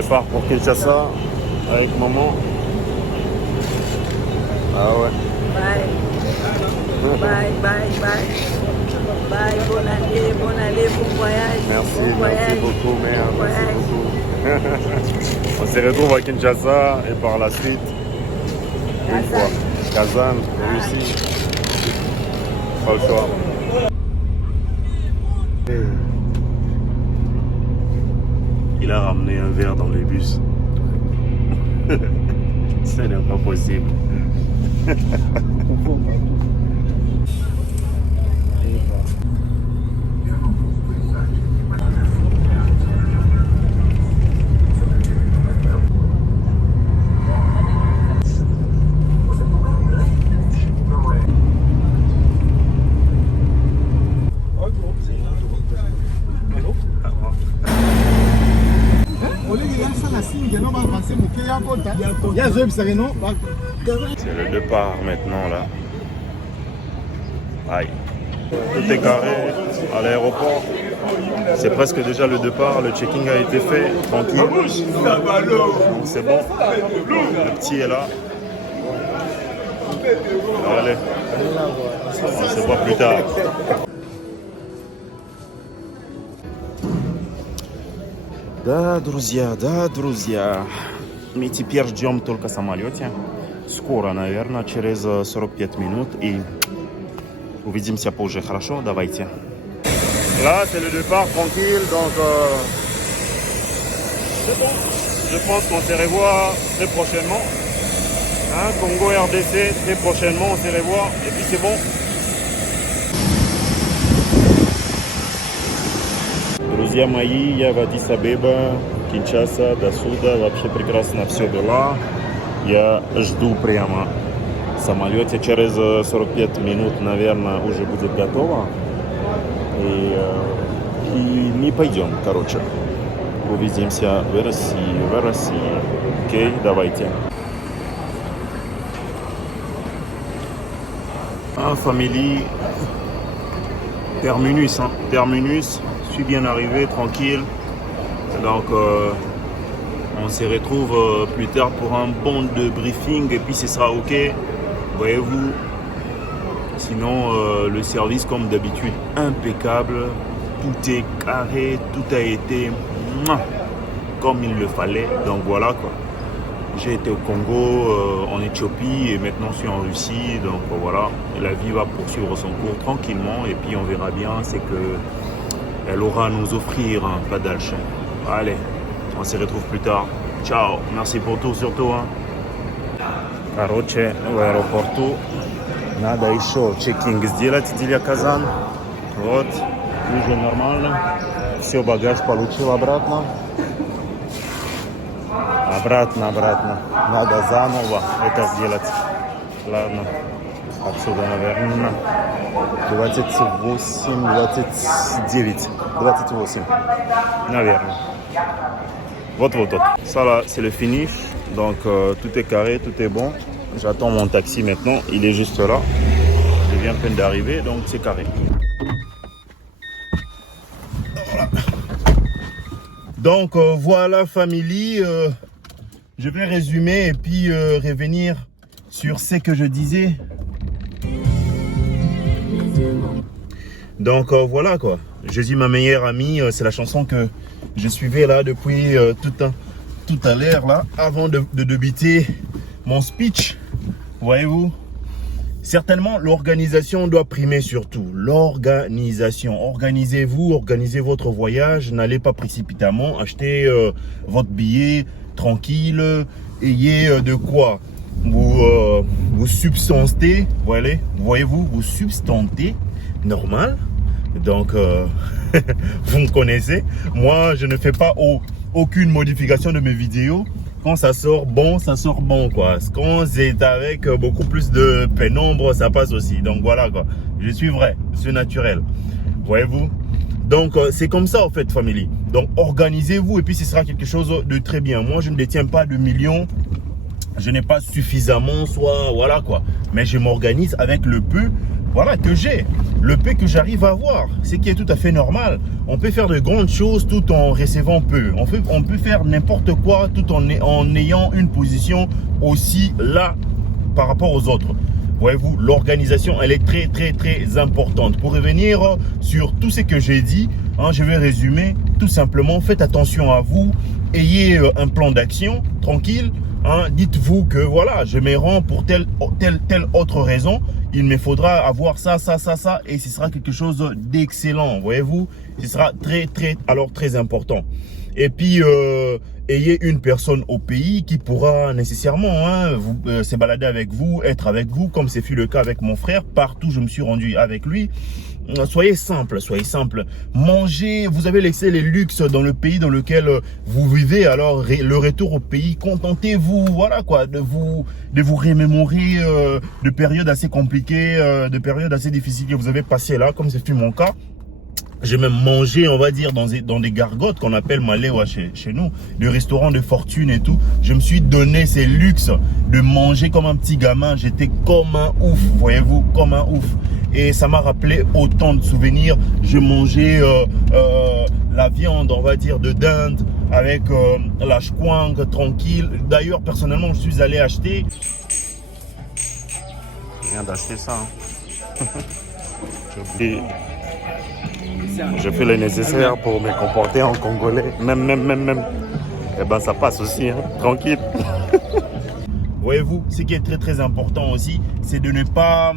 départ pour Kinshasa avec maman. Ah ouais. Bye. Bye, bye, bye. Bye, bonne année, bon voyage. Merci, bon merci voyage. beaucoup, mère. Bon Merci voyage. beaucoup. On se retrouve à Kinshasa et par la suite, une fois, Kazan, Russie. Pas le choix. Il a ramené un verre dans le bus. Ce n'est pas possible. C'est le départ maintenant là. Aïe. Tout est carré à l'aéroport. C'est presque déjà le départ. Le checking a été fait. Tranquille. Donc c'est bon. Le petit est là. Allez. On se voit plus tard. Да, друзья. Мы теперь ждем только в самолете. Скоро, наверное, через 45 минут. И увидимся позже, хорошо? Давайте. Là, c'est le départ tranquille, donc c'est bon. Je pense qu'on se revoit très prochainement. Hein, Congo RDC, très prochainement, on se revoit. Et puis c'est bon. Друзья мои, я в Аддис-Абеба, Киншаса, до сюда. Вообще прекрасно все было. Я жду прямо в самолете. Через 45 минут, наверное, уже будет готово. И мы пойдем, короче. Увидимся в России. Окей, давайте. Famille, terminus, hein. Terminus. Je suis bien arrivé, tranquille. Donc, on se retrouve plus tard pour un bon de briefing et puis ce sera ok. Voyez-vous. Sinon, le service, comme d'habitude, impeccable. Tout est carré, tout a été comme il le fallait. Donc voilà quoi. J'ai été au Congo, en Éthiopie et maintenant je suis en Russie. Donc voilà, la vie va poursuivre son cours tranquillement et puis on verra bien. C'est que elle aura à nous offrir pas d'alchon. Allez, on se retrouve plus tard. Ciao, merci pour tout surtout. Короче, в аэропорту надо еще чекинг сделать, Диля Казан. Вот, уже нормально. Все, багаж получил обратно. Обратно. Надо заново это сделать. Ладно. Отсюда, наверное, 28, наверное. Вот. Ça là, c'est le finish. Donc, tout est carré, tout est bon. J'attends mon taxi maintenant. Il est juste là. Je viens à peine d'arriver, donc c'est carré. Voilà. Donc, voilà, famille. Je vais résumer et puis revenir sur ce que je disais. Donc voilà quoi, Jésus ma meilleure amie, c'est la chanson que je suivais là depuis tout à l'heure là, avant de débuter mon speech, voyez-vous. Certainement l'organisation doit primer surtout, l'organisation. Organisez-vous, organisez votre voyage, n'allez pas précipitamment, achetez votre billet tranquille, ayez de quoi vous substanter, voyez-vous, vous substanter normal. Donc vous me connaissez, moi je ne fais pas aucune modification de mes vidéos. Quand ça sort bon quoi. Quand c'est avec beaucoup plus de pénombre, ça passe aussi. Donc voilà quoi, je suis vrai, je suis naturel, voyez-vous. Donc c'est comme ça en fait, famille. Donc organisez-vous et puis ce sera quelque chose de très bien. Moi je ne détiens pas de millions, je n'ai pas suffisamment, soit voilà quoi, mais je m'organise avec le peu, voilà, que j'ai. le peu que j'arrive à avoir, ce qui est tout à fait normal. On peut faire de grandes choses tout en recevant peu. On peut faire n'importe quoi tout en ayant une position aussi là par rapport aux autres. Voyez-vous, l'organisation, elle est très, très, très importante. Pour revenir sur tout ce que j'ai dit, je vais résumer tout simplement. Faites attention à vous. Ayez un plan d'action tranquille. Dites-vous que voilà, je me rends pour telle autre raison. Il me faudra avoir ça, et ce sera quelque chose d'excellent. Voyez-vous, ce sera très important. Et puis, ayez une personne au pays qui pourra nécessairement se balader avec vous, être avec vous, comme ce fut le cas avec mon frère. Partout, je me suis rendu avec lui. Soyez simple. Mangez, vous avez laissé les luxes dans le pays dans lequel vous vivez. Alors, le retour au pays, contentez-vous, voilà quoi, de vous remémorer de périodes assez compliquées, de périodes assez difficiles que vous avez passées là, comme ce fut mon cas. J'ai même mangé, on va dire, dans des gargotes qu'on appelle Malewa chez nous, des restaurants de fortune et tout. Je me suis donné ces luxes de manger comme un petit gamin. J'étais comme un ouf, voyez-vous, comme un ouf. Et ça m'a rappelé autant de souvenirs. Je mangeais la viande, on va dire, de dinde avec la chouang tranquille. D'ailleurs, personnellement, je suis allé acheter. Je viens d'acheter ça. Je fais le nécessaire pour me comporter en Congolais. Même. Eh ben, ça passe aussi, tranquille. Voyez-vous, ce qui est très, très important aussi, c'est de ne pas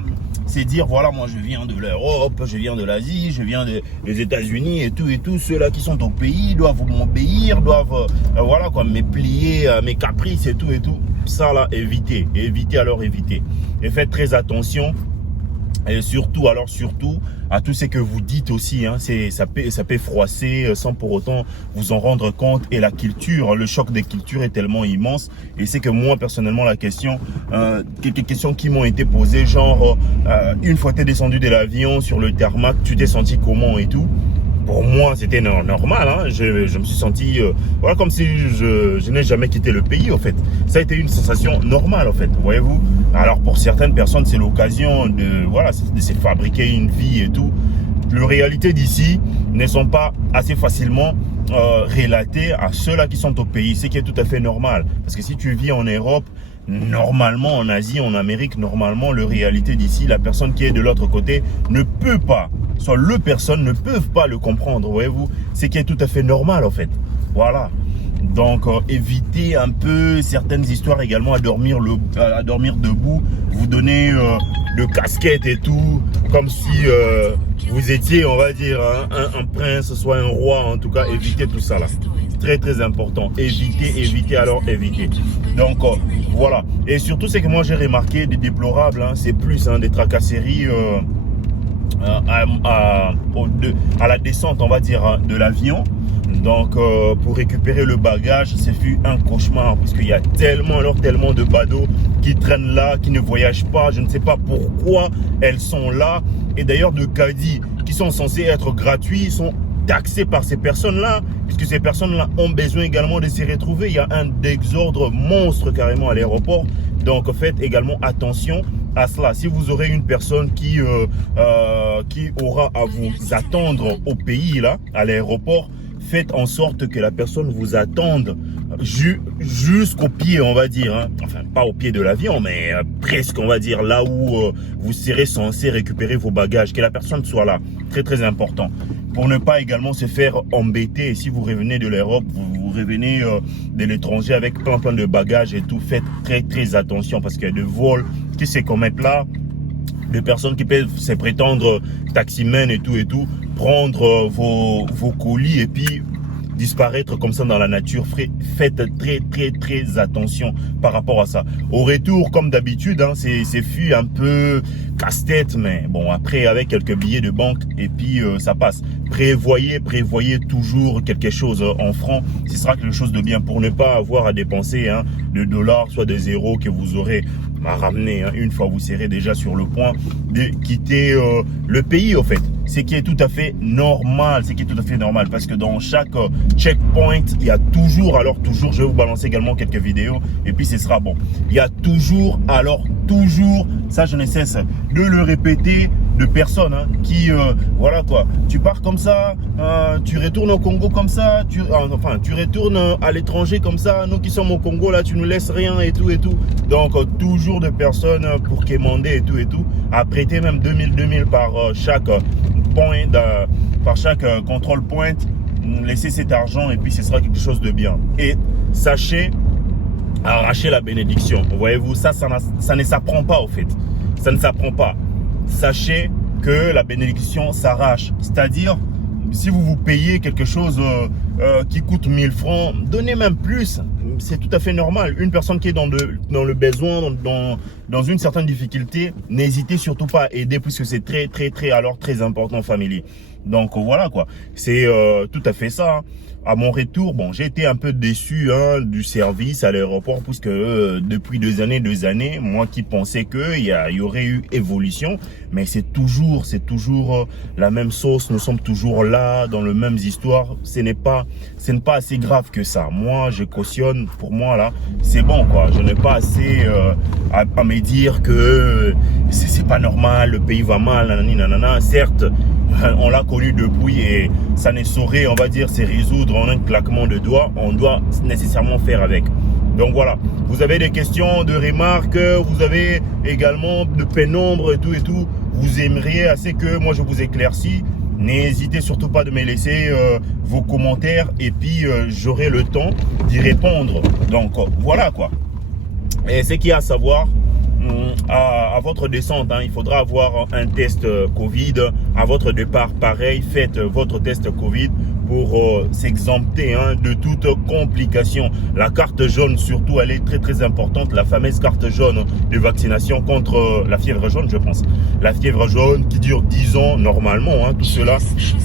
se dire, voilà, moi, je viens de l'Europe, je viens de l'Asie, je viens des États-Unis et tout. Ceux-là qui sont au pays doivent m'obéir, doivent, voilà, quoi, me plier à mes caprices et tout. Ça, là, évitez. Et faites très attention. Et surtout, à tout ce que vous dites aussi, ça peut froisser sans pour autant vous en rendre compte. Et la culture, le choc des cultures est tellement immense. Et c'est que moi, personnellement, quelques questions qui m'ont été posées, genre, une fois tu es descendu de l'avion sur le tarmac, tu t'es senti comment et tout. Pour moi, c'était normal. Je me suis senti voilà, comme si je n'ai jamais quitté le pays, en fait. Ça a été une sensation normale, en fait, voyez-vous. Alors, pour certaines personnes, c'est l'occasion de se fabriquer une vie et tout. Les réalités d'ici ne sont pas assez facilement relatées à ceux-là qui sont au pays, ce qui est tout à fait normal. Parce que si tu vis en Europe, normalement, en Asie, en Amérique, normalement, la réalité d'ici, la personne qui est de l'autre côté ne peut pas, soit les personnes ne peuvent pas le comprendre, voyez-vous, ce qui est tout à fait normal en fait. Voilà. Donc, évitez un peu certaines histoires également à dormir debout, vous donner de casquettes et tout, comme si vous étiez, on va dire, un prince, soit un roi, en tout cas, évitez tout ça là. Très très important, évitez. Donc voilà, et surtout c'est que moi j'ai remarqué des déplorables, c'est plus des tracasseries à la descente, on va dire, de l'avion. Donc pour récupérer le bagage, ce fut un cauchemar parce qu'il y a tellement de badauds qui traînent là, qui ne voyagent pas. Je ne sais pas pourquoi elles sont là. Et d'ailleurs de caddies qui sont censés être gratuits sont taxés par ces personnes-là, puisque ces personnes-là ont besoin également de s'y retrouver. Il y a un désordre monstre carrément à l'aéroport. Donc faites également attention à cela. Si vous aurez une personne qui aura à vous attendre au pays, là, à l'aéroport, faites en sorte que la personne vous attende jusqu'au pied, on va dire. Enfin, pas au pied de l'avion, mais presque, on va dire, là où vous serez censé récupérer vos bagages. Que la personne soit là. Très, très important. Pour ne pas également se faire embêter. Si vous revenez de l'Europe, vous revenez de l'étranger avec plein de bagages et tout, faites très, très attention parce qu'il y a des vols qui se commettent là. Des personnes qui peuvent se prétendre taximen et tout, prendre vos colis et puis disparaître comme ça dans la nature. Faites très, très, très attention par rapport à ça. Au retour, comme d'habitude, c'est fut un peu casse-tête, mais bon, après, avec quelques billets de banque, et puis ça passe. Prévoyez toujours quelque chose en francs. Ce sera quelque chose de bien pour ne pas avoir à dépenser de dollars, soit des euros que vous aurez à ramener une fois vous serez déjà sur le point de quitter le pays, en fait. Ce qui est tout à fait normal, parce que dans chaque checkpoint, il y a toujours, je vais vous balancer également quelques vidéos et puis ce sera bon. Il y a toujours, ça je ne cesse de le répéter, de personnes hein, qui, voilà quoi, tu pars comme ça, tu retournes au Congo comme ça, tu retournes à l'étranger comme ça, nous qui sommes au Congo là, tu nous laisses rien et tout et tout. Donc toujours de personnes pour quémander et tout, à prêter même 2000 par chaque point, par chaque contrôle point, laissez cet argent et puis ce sera quelque chose de bien. Et sachez, arracher la bénédiction, voyez-vous, ça ne s'apprend pas au fait, ça ne s'apprend pas. Sachez que la bénédiction s'arrache, c'est-à-dire si vous vous payez quelque chose qui coûte 1000 francs, donnez même plus, c'est tout à fait normal. Une personne qui est dans le besoin, dans une certaine difficulté, n'hésitez surtout pas à aider puisque c'est très important, famille. Donc voilà quoi, c'est tout à fait ça. À mon retour, bon, j'ai été un peu déçu hein, du service à l'aéroport puisque depuis deux années, moi qui pensais qu'il y aurait eu évolution, mais c'est toujours la même sauce. Nous sommes toujours là dans les mêmes histoires. Ce n'est pas assez grave que ça. Moi, je cautionne. Pour moi là, c'est bon quoi. Je n'ai pas assez à me dire que c'est pas normal, le pays va mal, nanana. Certes, on l'a connu depuis et ça ne saurait, on va dire, se résoudre en un claquement de doigts. On doit nécessairement faire avec. Donc voilà, vous avez des questions, de remarques, vous avez également de pénombre et tout. Vous aimeriez assez que moi je vous éclaircis. N'hésitez surtout pas de me laisser vos commentaires et puis j'aurai le temps d'y répondre. Donc voilà quoi. Et ce qu'il y a à savoir, à votre descente, hein, il faudra avoir un test Covid. À votre départ, pareil, faites votre test Covid pour s'exempter hein, de toute complication. La carte jaune surtout, elle est très importante. La fameuse carte jaune de vaccination contre la fièvre jaune, je pense. La fièvre jaune qui dure 10 ans normalement. Hein, tous ceux-là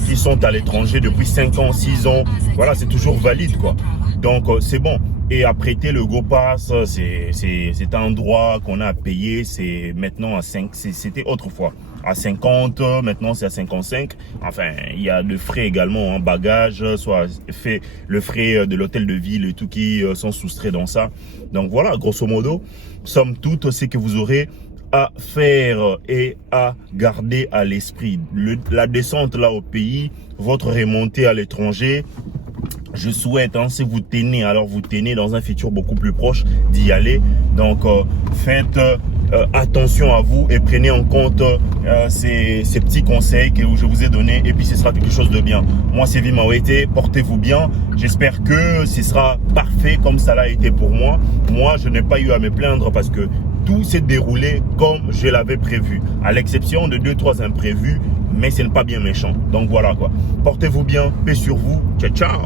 qui sont à l'étranger depuis 5 ans, 6 ans, voilà, c'est toujours valide quoi. Donc c'est bon. Et à prêter le GoPass, c'est un droit qu'on a à payer. C'est maintenant à 5, c'était autrefois à 50, maintenant c'est à 55. Enfin, il y a de frais également en bagage, soit fait le frais de l'hôtel de ville et tout qui sont soustraits dans ça. Donc voilà, grosso modo, somme toute, c'est que vous aurez à faire et à garder à l'esprit. La descente là au pays, votre remontée à l'étranger. Je souhaite, hein, si vous tenez, alors vous tenez dans un futur beaucoup plus proche d'y aller. Donc, faites attention à vous et prenez en compte ces petits conseils que je vous ai donnés. Et puis, ce sera quelque chose de bien. Moi, c'est Vimawete. Portez-vous bien. J'espère que ce sera parfait comme ça l'a été pour moi. Moi, je n'ai pas eu à me plaindre parce que tout s'est déroulé comme je l'avais prévu. À l'exception de 2-3 imprévus, mais ce n'est pas bien méchant. Donc, voilà quoi. Portez-vous bien. Paix sur vous. Ciao, ciao.